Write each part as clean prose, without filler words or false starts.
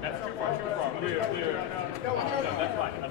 That's too far, too far. Clear. No, that's fine. That's fine.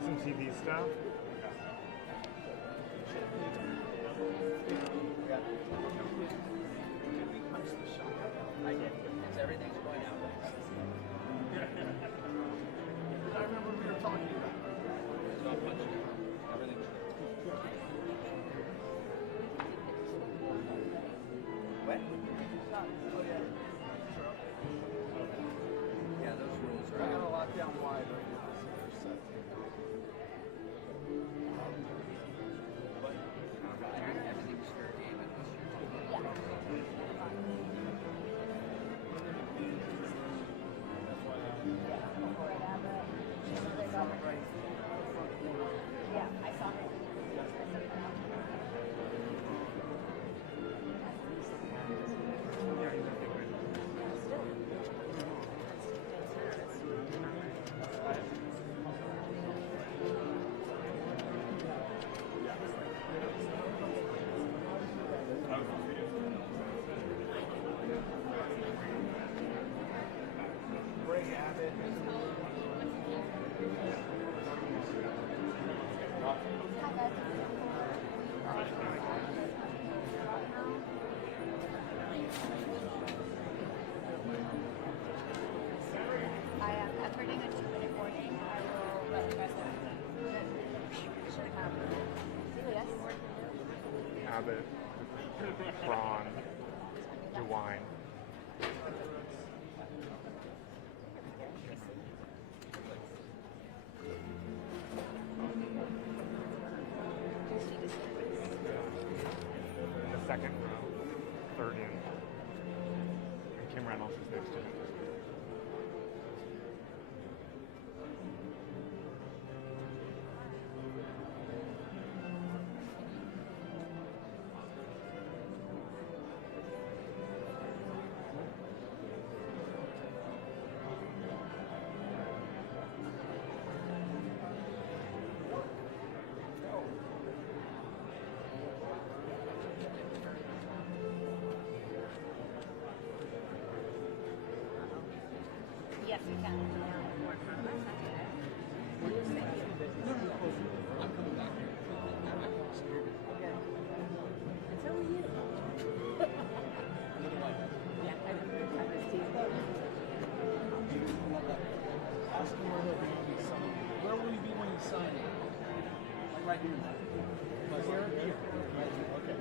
Some TV stuff. I did. It's everything's going out. I remember we were talking about It's not punched. Everything's wet? Oh, yeah. Yeah, those rules are I got out. a lot down wide right now. So there's set. Everything's fair game unless you're Yeah, I saw her. Greg Abbott. I am efforting a 2-minute warning. I will let you guys know. Yes. Abbott, Braun, DeWine. In the second row, third in. And Kim Reynolds is next to him. Yes, you can. Ask him where he'll be when you sign. Where will you be when you sign it? Like right here. Like here? Here. Right here. Okay.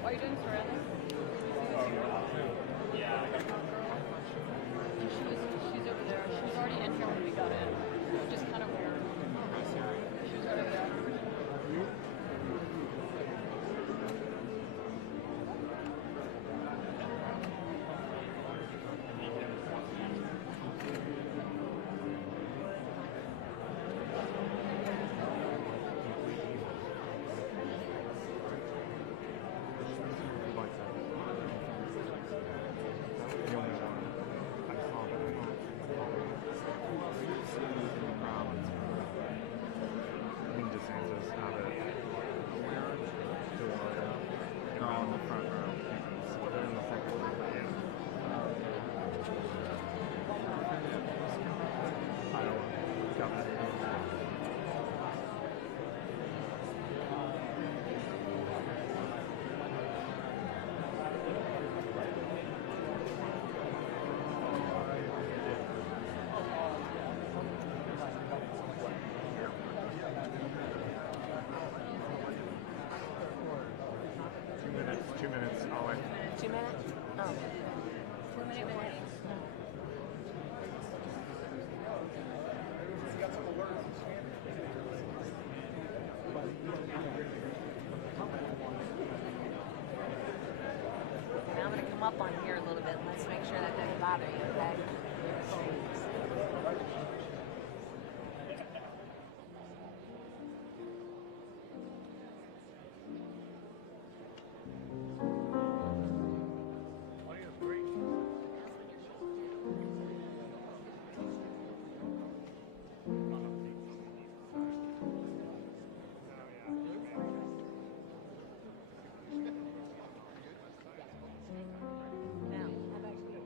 What are you doing, Serena? She's over there. She was already in here when we got in. It was just kind of weird. She was over there. up on here a little bit. Let's make sure that doesn't bother you, okay? Now, how about you?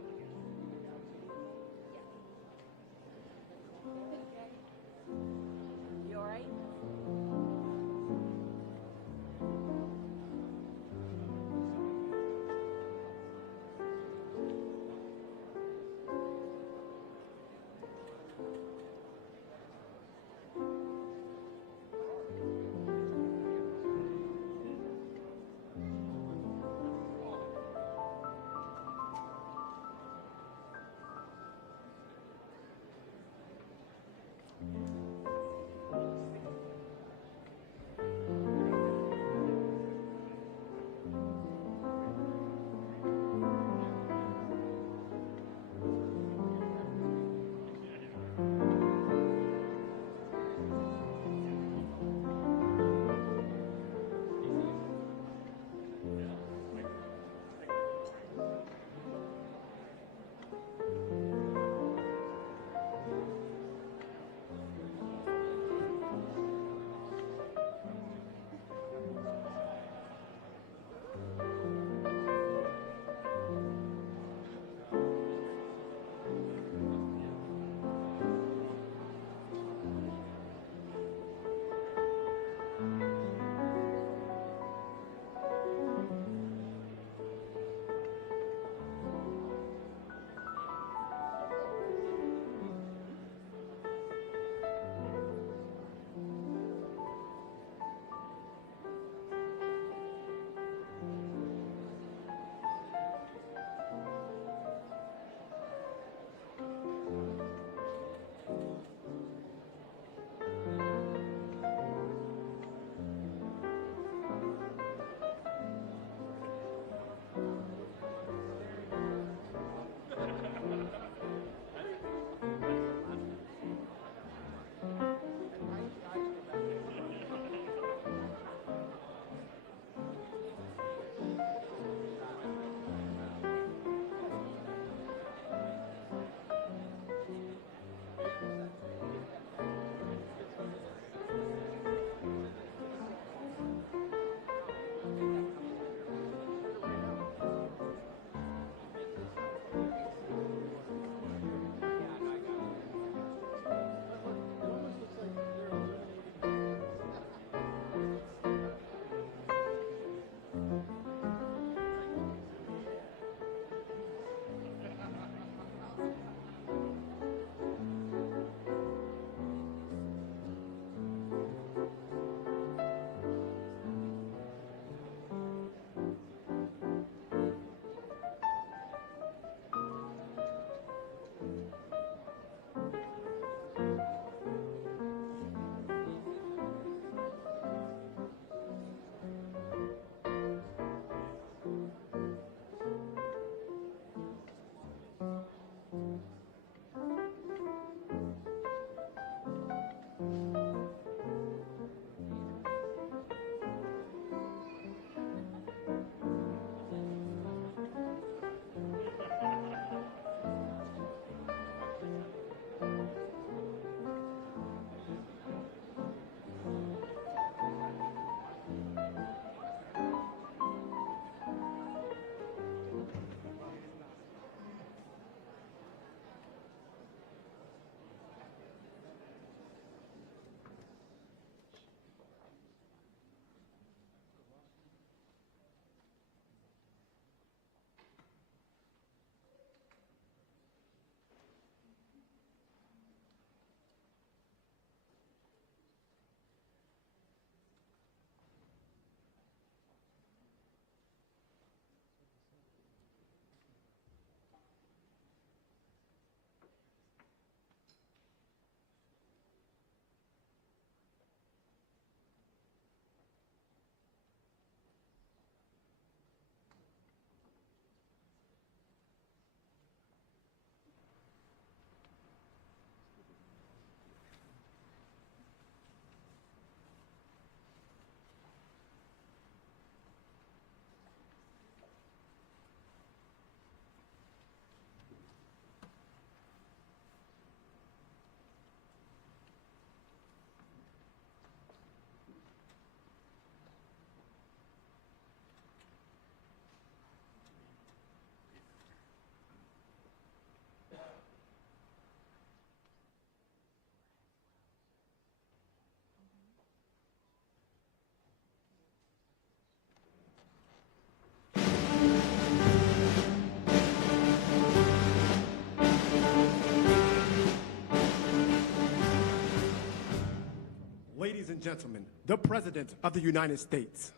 and gentlemen, the President of the United States.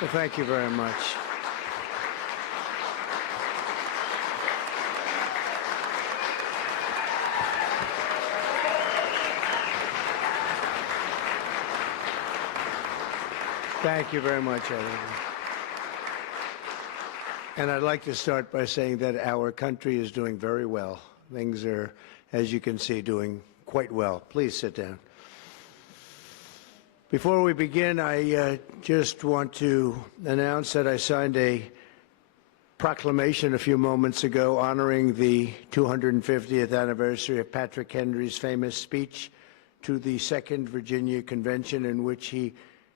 Well, thank you very much. Thank you very much, everyone. And I'd like to start by saying that our country is doing very well. Things are, as you can see, doing quite well. Please sit down. Before we begin, I just want to announce that I signed a proclamation a few moments ago honoring the 250th anniversary of Patrick Henry's famous speech to the Second Virginia Convention, in which he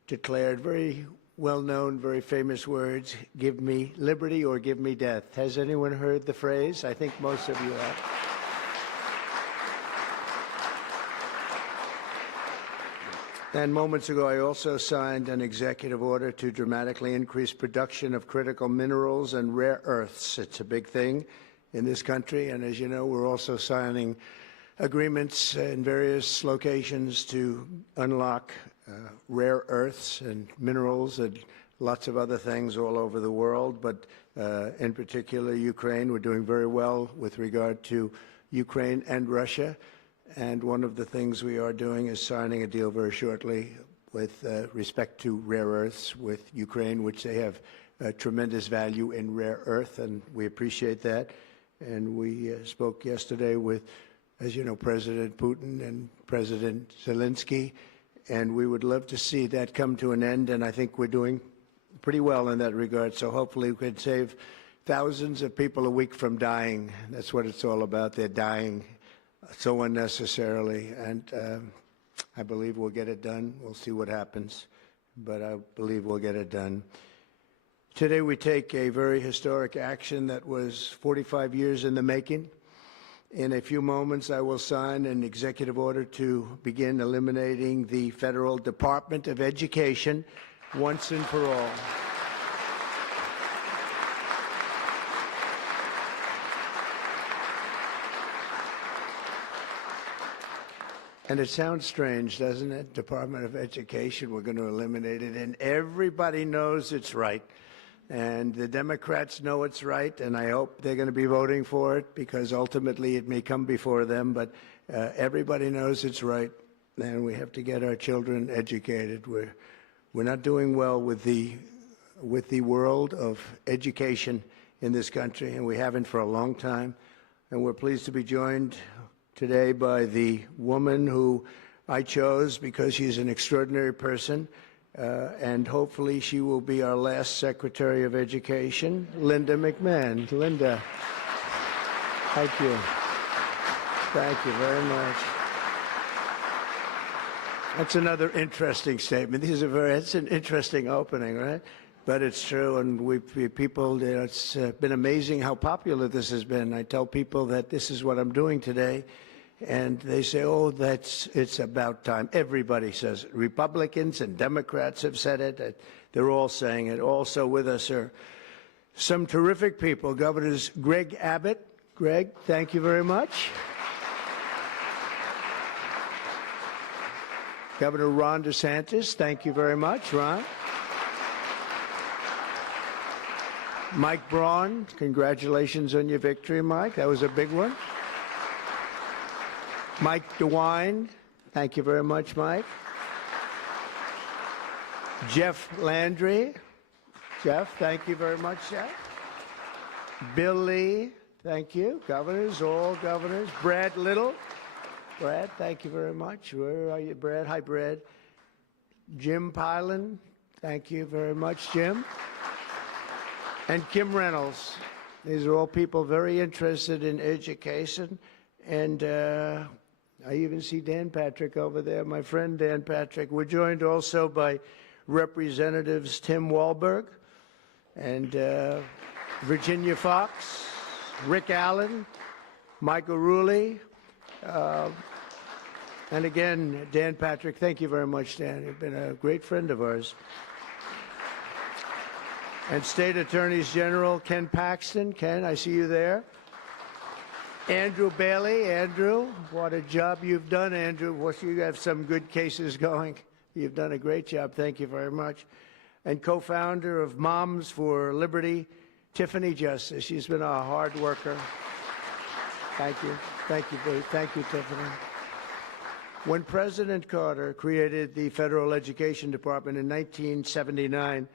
declared very well-known, very famous words, "Give me liberty or give me death." Has anyone heard the phrase? I think most of you have. And moments ago, I also signed an executive order to dramatically increase production of critical minerals and rare earths. It's a big thing in this country, and as you know, we're also signing agreements in various locations to unlock rare earths and minerals and lots of other things all over the world, but in particular Ukraine. We're doing very well with regard to Ukraine and Russia. And one of the things we are doing is signing a deal very shortly with respect to rare earths with Ukraine, which they have tremendous value in rare earth, and we appreciate that. And we spoke yesterday with, as you know, President Putin and President Zelensky, and we would love to see that come to an end, and I think we're doing pretty well in that regard. So hopefully we could save thousands of people a week from dying. That's what it's all about. They're dying so unnecessarily, and I believe we'll get it done. We'll see what happens, but I believe we'll get it done. Today we take a very historic action that was 45 years in the making. In a few moments, I will sign an executive order to begin eliminating the Federal Department of Education once and for all. And it sounds strange, doesn't it? Department of Education, we're going to eliminate it, and everybody knows it's right. And the Democrats know it's right, and I hope they're going to be voting for it, because ultimately it may come before them, but everybody knows it's right, and we have to get our children educated. We're not doing well with the world of education in this country, and we haven't for a long time. And we're pleased to be joined today by the woman who I chose because she's an extraordinary person, and hopefully she will be our last Secretary of Education, Linda McMahon. Linda, thank you. Thank you very much. That's another interesting statement. It's an interesting opening, right? But it's true, and people, you know, it's been amazing how popular this has been. I tell people that this is what I'm doing today, and they say, oh, it's about time. Everybody says it. Republicans and Democrats have said it. They're all saying it. Also with us are some terrific people. Governors Greg Abbott. Greg, thank you very much. Governor Ron DeSantis, thank you very much, Ron. Mike Braun, congratulations on your victory, Mike. That was a big one. Mike DeWine, thank you very much, Mike. Jeff Landry. Jeff, thank you very much, Jeff. Bill Lee, thank you. Governors, all governors. Brad Little. Brad, thank you very much. Where are you, Brad? Hi, Brad. Jim Pilan, thank you very much, Jim. And Kim Reynolds. These are all people very interested in education. And I even see Dan Patrick over there, my friend Dan Patrick. We're joined also by Representatives Tim Walberg and Virginia Fox, Rick Allen, Michael Rulli, and again, Dan Patrick. Thank you very much, Dan. You've been a great friend of ours. And State Attorneys General Ken Paxton. Ken, I see you there. Andrew Bailey. Andrew, what a job you've done, Andrew. You have some good cases going. You've done a great job. Thank you very much. And co-founder of Moms for Liberty, Tiffany Justice. She's been a hard worker. Thank you. Thank you, Babe. Thank you, Tiffany. When President Carter created the Federal Education Department in 1979,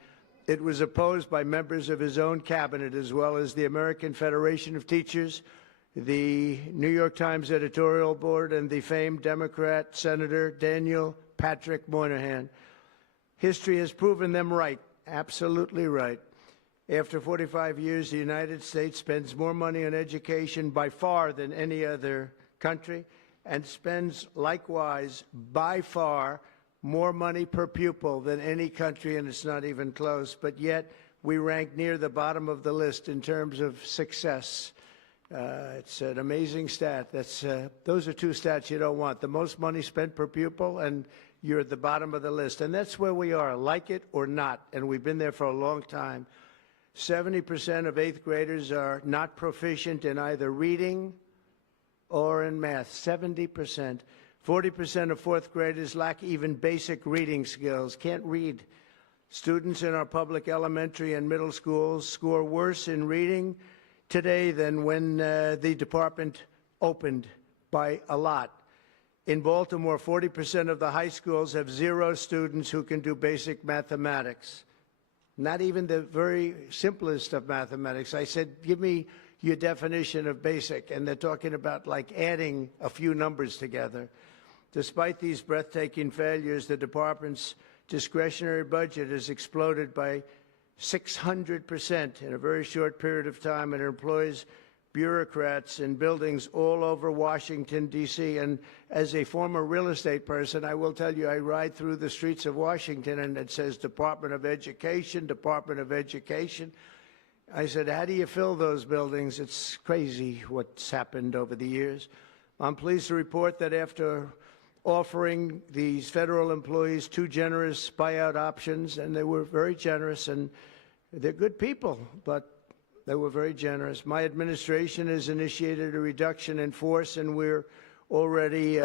it was opposed by members of his own cabinet, as well as the American Federation of Teachers, the New York Times editorial board, and the famed Democrat Senator Daniel Patrick Moynihan. History has proven them right, absolutely right. After 45 years, the United States spends more money on education by far than any other country, and spends likewise by far more money per pupil than any country, and it's not even close. But yet we rank near the bottom of the list in terms of success. It's an amazing stat. Those are two stats you don't want: the most money spent per pupil, and you're at the bottom of the list. And that's where we are, like it or not, and we've been there for a long time. 70% of 8th graders are not proficient in either reading or in math. 70%. 40% of 4th graders lack even basic reading skills, can't read. Students in our public elementary and middle schools score worse in reading today than when the department opened, by a lot. In Baltimore, 40% of the high schools have 0 students who can do basic mathematics. Not even the very simplest of mathematics. I said, give me your definition of basic, and they're talking about like adding a few numbers together. Despite these breathtaking failures, the department's discretionary budget has exploded by 600% in a very short period of time, and it employs bureaucrats in buildings all over Washington, D.C. And as a former real estate person, I will tell you, I ride through the streets of Washington and it says Department of Education, Department of Education. I said, how do you fill those buildings? It's crazy what's happened over the years. I'm pleased to report that after offering these federal employees 2 generous buyout options, and they were very generous, and they're good people, but they were very generous. My administration has initiated a reduction in force, and we're already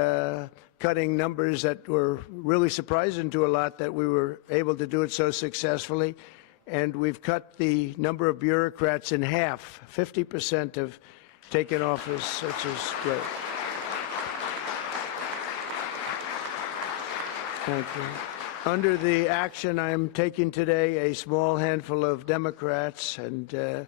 cutting numbers that were really surprising to a lot, that we were able to do it so successfully. And we've cut the number of bureaucrats in half. 50% have taken office, which is great. Thank you. Under the action I'm taking today, a small handful of Democrats and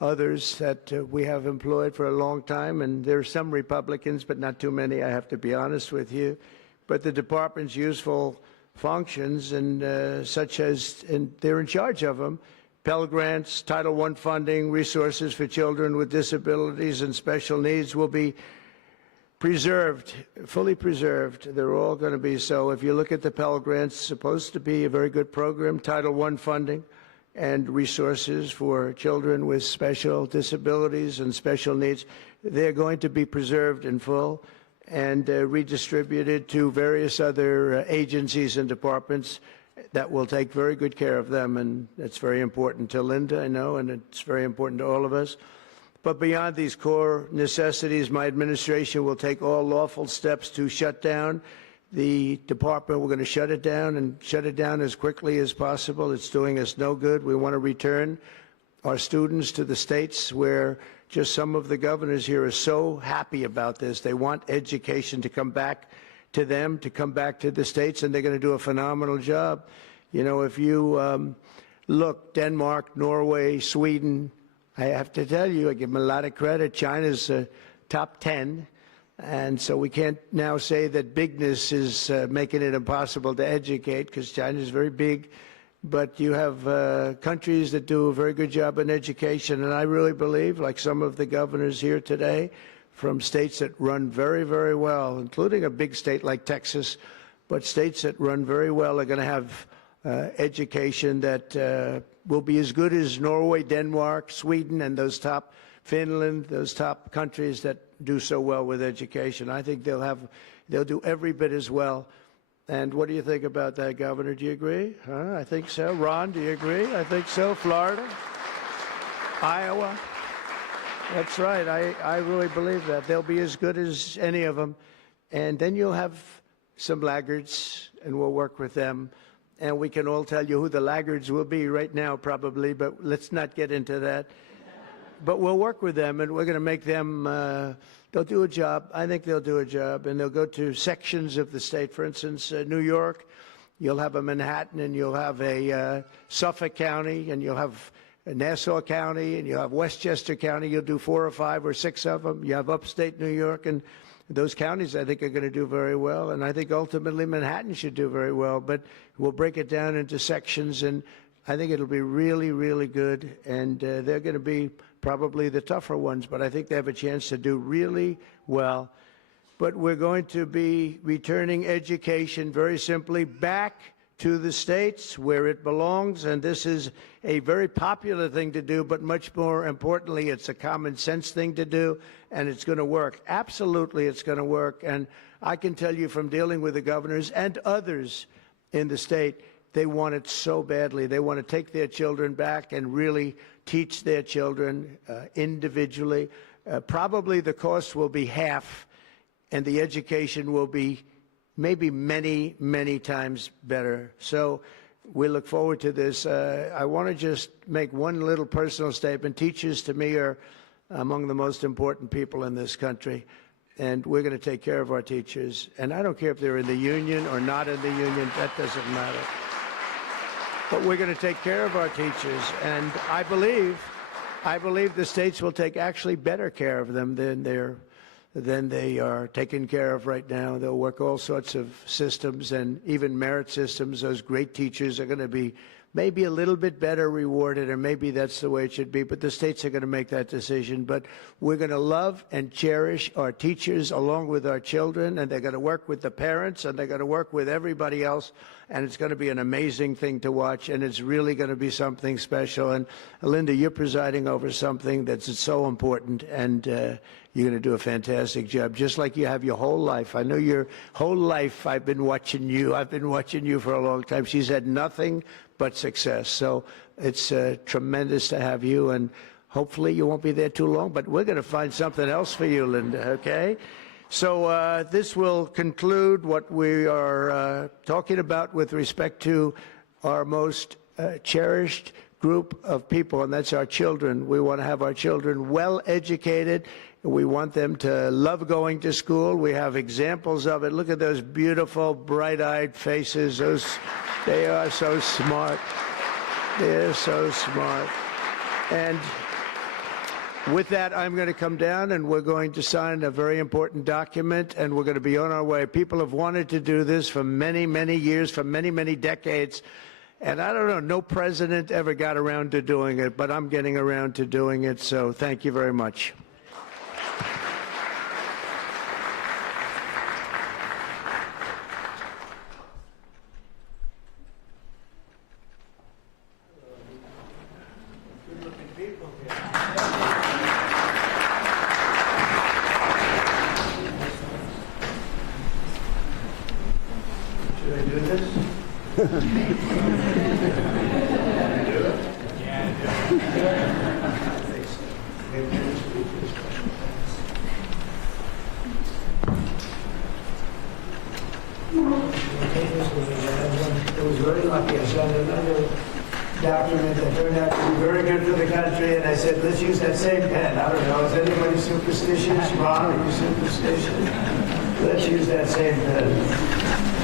others that we have employed for a long time, and there are some Republicans, but not too many, I have to be honest with you. But the department's useful functions, and such as, and they're in charge of them: Pell Grants, Title I funding, resources for children with disabilities and special needs will be preserved, fully preserved. They're all going to be so. If you look at the Pell Grants, it's supposed to be a very good program. Title I funding and resources for children with special disabilities and special needs, they're going to be preserved in full and redistributed to various other agencies and departments that will take very good care of them. And that's very important to Linda, I know, and it's very important to all of us. But beyond these core necessities, my administration will take all lawful steps to shut down the department. We're going to shut it down, and shut it down as quickly as possible. It's doing us no good. We want to return our students to the states, where just some of the governors here are so happy about this. They want education to come back to them, to come back to the states, and they're going to do a phenomenal job. You know, if you look, Denmark, Norway, Sweden, I have to tell you, I give them a lot of credit. China's top 10. And so we can't now say that bigness is making it impossible to educate, because China is very big. But you have countries that do a very good job in education. And I really believe, like some of the governors here today, from states that run very, very well, including a big state like Texas, but states that run very well are going to have education that will be as good as Norway, Denmark, Sweden, and those top Finland, those top countries that do so well with education. I think they'll do every bit as well. And what do you think about that, Governor? Do you agree? Huh? I think so. Ron, do you agree? I think so. Florida? Iowa? That's right. I really believe that. They'll be as good as any of them. And then you'll have some laggards, and we'll work with them. And we can all tell you who the laggards will be right now, probably, but let's not get into that. But we'll work with them, and we're going to make them, they'll do a job. I think they'll do a job, and they'll go to sections of the state. For instance, New York, you'll have a Manhattan, and you'll have a Suffolk County, and you'll have Nassau County, and you'll have Westchester County. You'll do 4 or 5 or 6 of them. You have upstate New York, and those counties, I think, are going to do very well. And I think ultimately Manhattan should do very well. But we'll break it down into sections, and I think it'll be really, really good. And they're going to be probably the tougher ones, but I think they have a chance to do really well. But we're going to be returning education very simply back to the states where it belongs, and this is a very popular thing to do, but much more importantly, it's a common sense thing to do, and it's going to work. Absolutely, it's going to work. And I can tell you from dealing with the governors and others in the state, they want it so badly. They want to take their children back and really teach their children individually. Probably the cost will be half, and the education will be maybe many, many times better. So we look forward to this. I want to just make one little personal statement. Teachers, to me, are among the most important people in this country, and we're going to take care of our teachers. And I don't care if they're in the union or not in the union. That doesn't matter. But we're going to take care of our teachers, and I believe the states will take actually better care of them than they are taken care of right now. They'll work all sorts of systems and even merit systems. Those great teachers are going to be maybe a little bit better rewarded, or maybe that's the way it should be, but the states are going to make that decision. But we're going to love and cherish our teachers along with our children, and they're going to work with the parents, and they're going to work with everybody else, and it's going to be an amazing thing to watch, and it's really going to be something special. And Linda, you're presiding over something that's so important, and you're going to do a fantastic job, just like you have your whole life. I know your whole life I've been watching you. I've been watching you for a long time. She's had nothing but success. So it's tremendous to have you, and hopefully you won't be there too long, but we're going to find something else for you, Linda, okay? So this will conclude what we are talking about with respect to our most cherished group of people, and that's our children. We want to have our children well educated. We want them to love going to school. We have examples of it. Look at those beautiful, bright-eyed faces. They are so smart. They're so smart. And with that, I'm going to come down, and we're going to sign a very important document, and we're going to be on our way. People have wanted to do this for many, many years, for many, many decades. And I don't know, no president ever got around to doing it, but I'm getting around to doing it, so thank you very much. It was very lucky. I signed another document that turned out to be very good for the country, and I said, let's use that same pen. I don't know, is anybody superstitious? Ron, are you superstitious? Let's use that same pen.